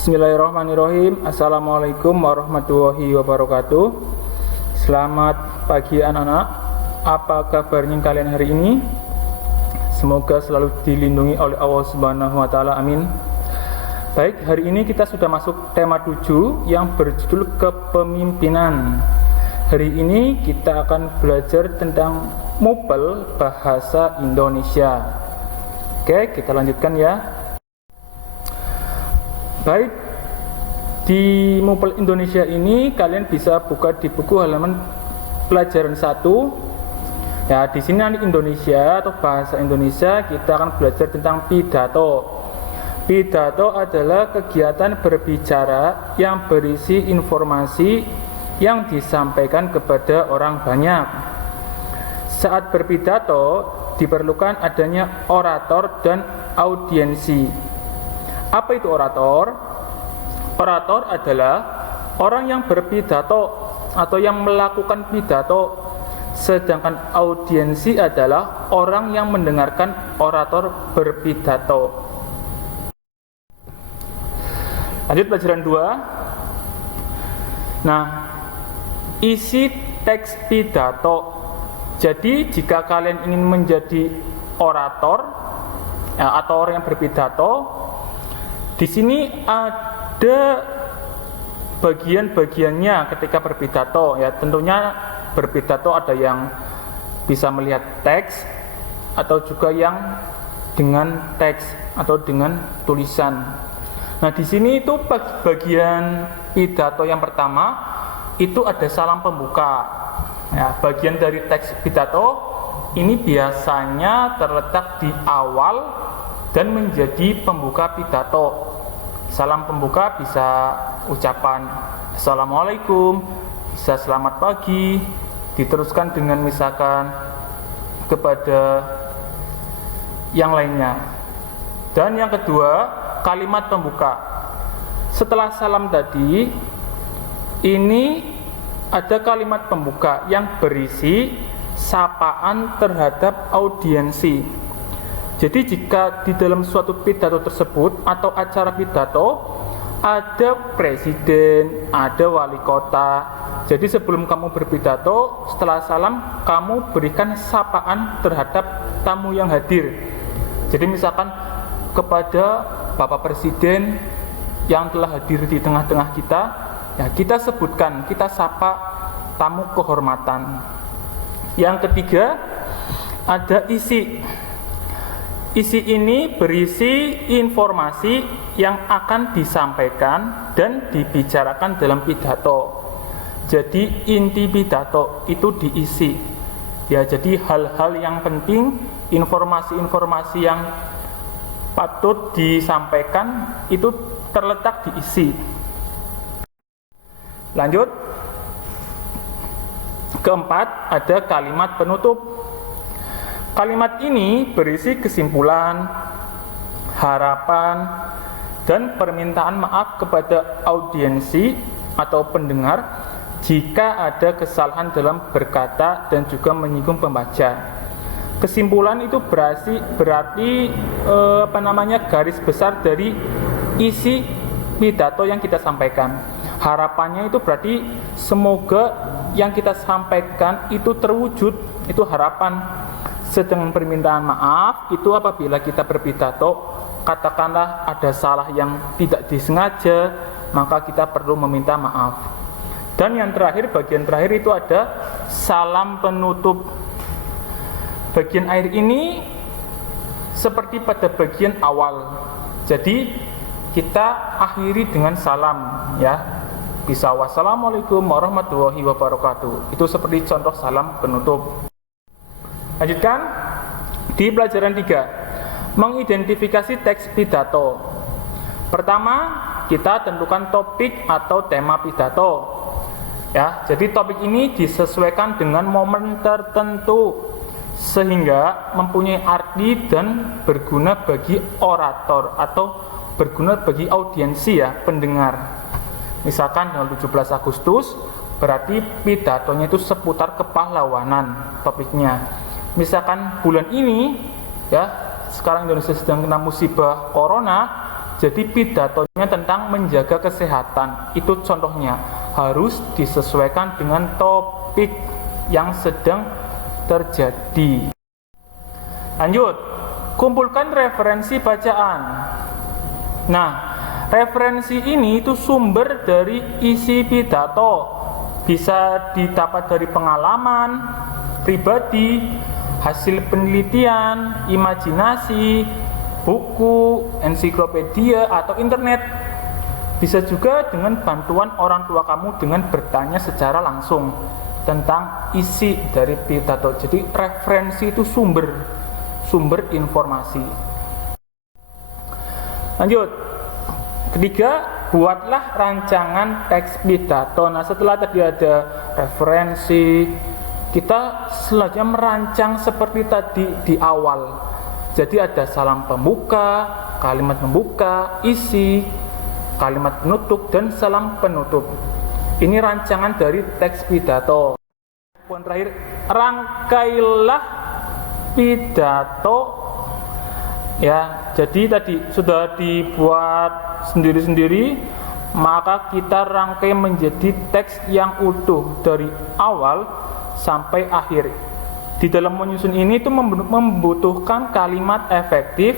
Bismillahirrahmanirrahim. Assalamualaikum warahmatullahi wabarakatuh. Selamat pagi anak-anak. Apa kabarnya kalian hari ini? Semoga selalu dilindungi oleh Allah Subhanahu wa taala. Amin. Baik, hari ini kita sudah masuk tema 7 yang berjudul kepemimpinan. Hari ini kita akan belajar tentang Mupel bahasa Indonesia. Oke, kita lanjutkan ya. Baik, di Mupel Indonesia ini kalian bisa buka di buku halaman pelajaran 1. Ya, di sini nanti Indonesia atau bahasa Indonesia kita akan belajar tentang pidato. Pidato adalah kegiatan berbicara yang berisi informasi yang disampaikan kepada orang banyak. Saat berpidato diperlukan adanya orator dan audiensi. Apa itu orator? Orator adalah orang yang berpidato atau yang melakukan pidato, sedangkan audiensi adalah orang yang mendengarkan orator berpidato. Lanjut pelajaran 2. Nah, isi teks pidato. Jadi jika kalian ingin menjadi orator atau orang yang berpidato, di sini ada bagian-bagiannya ketika berpidato. Ya, tentunya berpidato ada yang bisa melihat teks atau juga yang dengan teks atau dengan tulisan. Nah, di sini itu bagian pidato yang pertama itu ada salam pembuka. Ya, bagian dari teks pidato ini biasanya terletak di awal dan menjadi pembuka pidato. Salam pembuka bisa ucapan Assalamualaikum, bisa selamat pagi, diteruskan dengan misalkan kepada yang lainnya. Dan yang kedua, kalimat pembuka. Setelah salam tadi, ini ada kalimat pembuka yang berisi sapaan terhadap audiensi. Jadi jika di dalam suatu pidato tersebut atau acara pidato ada presiden, ada wali kota. Jadi sebelum kamu berpidato, setelah salam kamu berikan sapaan terhadap tamu yang hadir. Jadi misalkan kepada Bapak Presiden yang telah hadir di tengah-tengah kita, ya kita sebutkan, kita sapa tamu kehormatan. Yang ketiga, ada isi. Isi ini berisi informasi yang akan disampaikan dan dibicarakan dalam pidato. Jadi inti pidato itu diisi. Ya, jadi hal-hal yang penting, informasi-informasi yang patut disampaikan itu terletak di isi. Lanjut. Keempat, ada kalimat penutup. Kalimat ini berisi kesimpulan, harapan, dan permintaan maaf kepada audiensi atau pendengar jika ada kesalahan dalam berkata dan juga menyinggung pembaca. Kesimpulan itu berarti garis besar dari isi pidato yang kita sampaikan. Harapannya itu berarti semoga yang kita sampaikan itu terwujud, itu harapan. Sedangkan permintaan maaf itu apabila kita berpidato, katakanlah ada salah yang tidak disengaja, maka kita perlu meminta maaf. Dan yang terakhir, bagian terakhir itu ada salam penutup. Bagian akhir ini seperti pada bagian awal. Jadi kita akhiri dengan salam, ya. Bisa wassalamualaikum warahmatullahi wabarakatuh. Itu seperti contoh salam penutup. Lanjutkan di pelajaran 3. Mengidentifikasi teks pidato. Pertama, kita tentukan topik atau tema pidato. Ya, jadi topik ini disesuaikan dengan momen tertentu sehingga mempunyai arti dan berguna bagi orator atau berguna bagi audiensi, ya, pendengar. Misalkan tanggal 17 Agustus berarti pidatonya itu seputar kepahlawanan topiknya. Misalkan bulan ini, ya, sekarang Indonesia sedang kena musibah corona, Jadi pidatonya tentang menjaga kesehatan. Itu contohnya harus disesuaikan dengan topik yang sedang terjadi. Lanjut, kumpulkan referensi bacaan. Nah, referensi ini itu sumber dari isi pidato. Bisa didapat dari pengalaman pribadi, hasil penelitian, imajinasi, buku, ensiklopedia, atau internet. Bisa juga dengan bantuan orang tua kamu dengan bertanya secara langsung tentang isi dari pidato. Jadi referensi itu sumber informasi. Lanjut, ketiga, buatlah rancangan teks pidato. Nah, setelah tadi ada referensi, kita selanjutnya merancang seperti tadi di awal. Jadi ada salam pembuka, kalimat pembuka, isi, kalimat penutup, dan salam penutup. Ini rancangan dari teks pidato. Poin terakhir, rangkailah pidato. Ya, jadi tadi sudah dibuat sendiri-sendiri, maka kita rangkai menjadi teks yang utuh dari awal sampai akhir. Di dalam menyusun ini itu membutuhkan kalimat efektif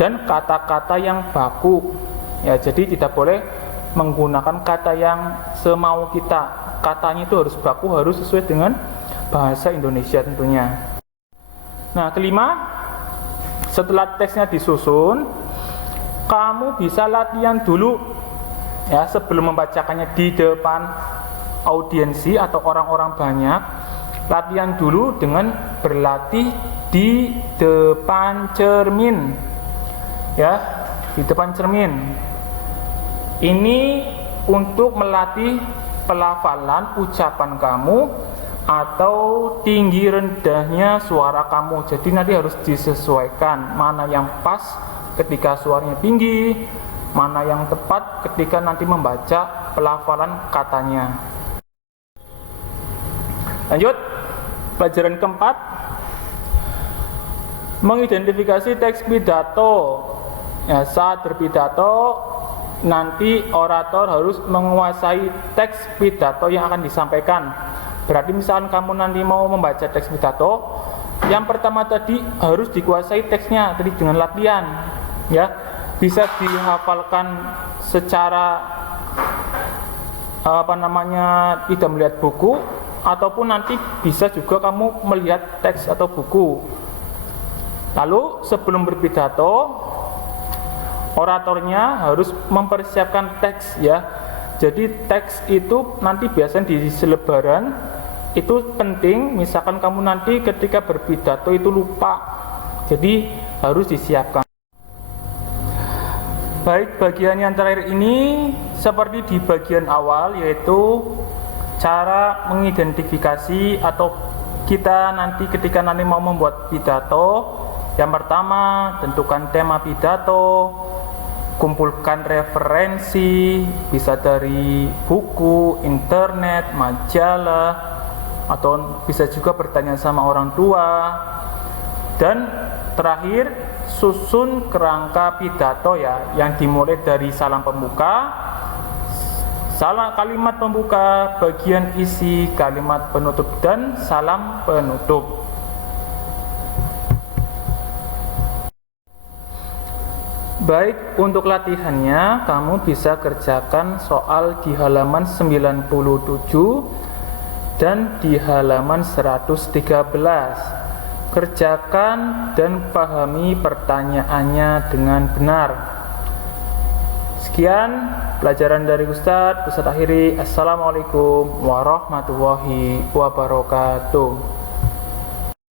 dan kata-kata yang baku. Ya, jadi tidak boleh menggunakan kata yang semau kita. Katanya itu harus baku, harus sesuai dengan bahasa Indonesia tentunya. Nah, kelima, setelah teksnya disusun, kamu bisa latihan dulu ya sebelum membacakannya di depan audiensi atau orang-orang banyak. Latihan dulu dengan berlatih di depan cermin. Ya, di depan cermin. Ini untuk melatih pelafalan ucapan kamu atau tinggi rendahnya suara kamu. Jadi nanti harus disesuaikan mana yang pas ketika suaranya tinggi, mana yang tepat ketika nanti membaca pelafalan katanya. Lanjut, pelajaran keempat, mengidentifikasi teks pidato. Ya, saat berpidato nanti orator harus menguasai teks pidato yang akan disampaikan. Berarti misalkan kamu nanti mau membaca teks pidato, yang pertama tadi harus dikuasai teksnya tadi dengan latihan. Ya, bisa dihafalkan secara tidak melihat buku, ataupun nanti bisa juga kamu melihat teks atau buku. Lalu sebelum berpidato, oratornya harus mempersiapkan teks ya. Jadi teks itu nanti biasanya di selebaran itu penting. Misalkan kamu nanti ketika berpidato itu lupa, jadi harus disiapkan. Baik, bagian yang terakhir ini seperti di bagian awal, yaitu cara mengidentifikasi atau kita nanti ketika nanti mau membuat pidato. Yang pertama, tentukan tema pidato, kumpulkan referensi, bisa dari buku, internet, majalah, atau bisa juga bertanya sama orang tua. Dan terakhir, susun kerangka pidato ya, yang dimulai dari salam pembuka, kalimat pembuka, bagian isi, kalimat penutup, dan salam penutup. Baik, untuk latihannya kamu bisa kerjakan soal di halaman 97 dan di halaman 113. Kerjakan dan pahami pertanyaannya dengan benar. Sekian pelajaran dari Ustadz akhiri. Assalamualaikum warahmatullahi wabarakatuh.